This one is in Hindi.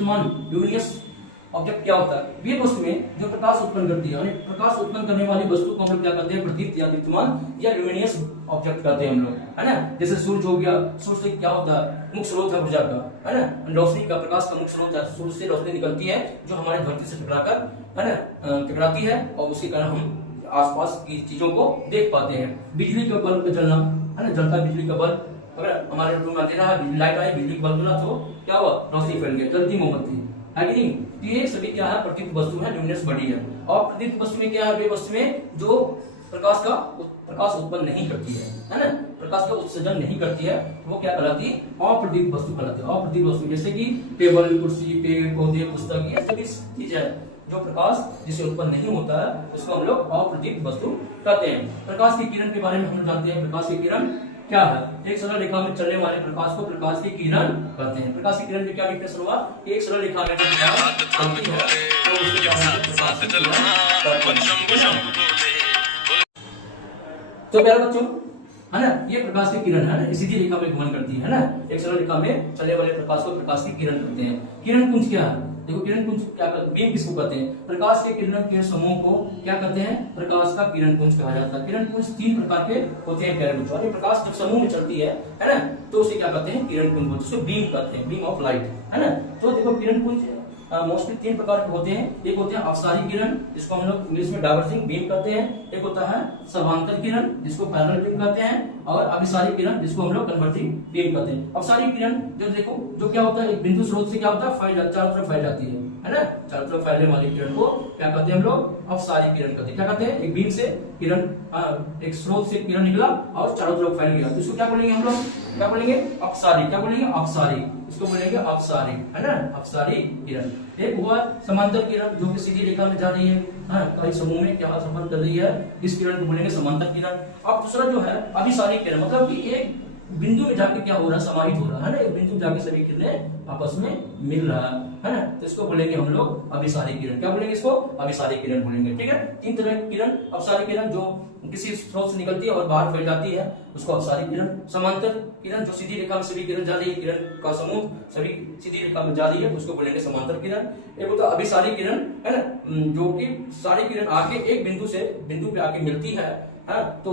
दीप्तमान ल्यूमिनस ऑब्जेक्ट क्या होता है? वे वस्तु में जो प्रकाश उत्पन्न करती है, यानी प्रकाश उत्पन्न करने वाली वस्तु को हम लोग क्या कहते हैं? प्रदीप्त या दीप्तमान या ल्यूमिनस ऑब्जेक्ट कहते हैं हम लोग, है ना। जैसे सूरज हो गया, सूरज से क्या होता है? मुख्य स्रोत है ऊर्जा का, है ना। रोशनी का, प्रकाश का मुख्य स्रोत है, सूरज से रोशनी निकलती है जो हमारे धरती से टकराकर, है ना, टकराती है और उसके कारण हम आसपास की चीजों को देख पाते हैं। बिजली का बल्ब का जलना, है ना, जलता बिजली का बल्ब, अगर हमारे रूम में अंधेरा है, लाइट आई, बिजली का बल्ब जला तो क्या हुआ? रोशनी फैल गई, जलती मोमबत्ती, है कि नहीं। तो ये सभी क्या है? प्रदीप्त वस्तु है, ल्यूमिनस बॉडी है। और प्रदीप्त वस्तु में क्या है? वे वस्तु में जो प्रकाश उत्पन्न नहीं करती है ना, प्रकाश का उत्सर्जन नहीं करती है, तो वो क्या कहलाती है? अप्रदीप्त वस्तु कहलाती है। अप्रदीप्त वस्तु जैसे कि टेबल, कुर्सी, पेड़ पौधे, पुस्तक, ये सभी चीजें है जो प्रकाश जिसे उत्पन्न नहीं होता है उसको हम लोग अप्रदीप्त वस्तु कहते हैं। प्रकाश की किरण के बारे में हम जानते हैं। प्रकाश की किरण क्या है? एक सरल रेखा में चलने वाले प्रकाश को प्रकाश की किरण कहते हैं। प्रकाश की किरण में क्या डिफरेंस हुआ? एक सरल रेखा में चलती है तो उसको क्या कहते हैं? प्रकाश की किरण। तो प्यारे बच्चों, है ना, ये प्रकाश की किरण है ना, सीधी रेखा में घूमन करती है ना। एक सरल रेखा में चलने वाले प्रकाश को प्रकाश की किरण कहते हैं। किरण पुंज क्या है? देखो, किरण पुंज क्या कहते हैं? बीम किसको कहते हैं? प्रकाश के किरणों के समूह को क्या कहते हैं? प्रकाश का किरण पुंज कहा जाता है। किरण पुंज तीन प्रकार के होते हैं प्यारे बच्चों। और प्रकाश जब समूह में चलती है ना, तो उसे क्या कहते हैं? किरण पुंज, जिसको बीम कहते हैं, बीम ऑफ लाइट, है ना। तो देखो, किरण पुंज मोस्टली तीन प्रकार के होते हैं। एक होते हैं अपसारी किरण, जिसको हम लोग इंग्लिश में डाइवर्जिंग बीम कहते हैं। एक होता है समांतर किरण, जिसको पैरेलल बीम कहते हैं। और अभिसारी किरण, जिसको हम लोग कन्वर्जिंग बीम कहते हैं। अपसारी किरण जो देखो, जो क्या होता है? एक बिंदु स्रोत से क्या होता है? चारों तरफ फैल जाती है ना। चारों तरफ फैलने वाली किरण को क्या कहते हैं हम लोग? अपसारी किरण कहते हैं। क्या कहते हैं? एक बीम से किरण, एक स्रोत से किरण निकला और चारों तरफ फैल गया, तो इसको क्या बोलेंगे हम लोग? क्या बोलेंगे? अपसारी। क्या बोलेंगे? अपसारी। इसको बोलेंगे अपसारी, है ना, अपसारी किरण। एक हुआ समांतर किरण, जो कि सीधी रेखा में जा रही है, कई समूह में क्या संबंध कर रही है, इस किरण को बोलेंगे समांतर किरण। अब दूसरा जो है अभिसारी किरण, मतलब कि एक बिंदु में जाके क्या हो रहा है? समाहित हो रहा है ना, एक बिंदु में जाके सभी किरणें आपस में मिल रहा है ना, तो इसको बोलेंगे हम लोग अभिसारी किरण। क्या बोलेंगे? इसको अभिसारी किरण बोलेंगे। ठीक है, तीन तरह की किरण। अपसारी किरण जो किसी स्रोत से निकलती है और बाहर फैल जाती है, उसको अपसारी किरण। समांतर किरण जो सीधी रेखा में सभी किरण जा रही है, किरण का समूह सभी सीधी रेखा में जा रही है, उसको बोलेंगे समांतर किरण। एक होता है अभिसारी किरण, है ना, जो कि सारी किरण आके एक बिंदु से बिंदु पे आके मिलती है, तो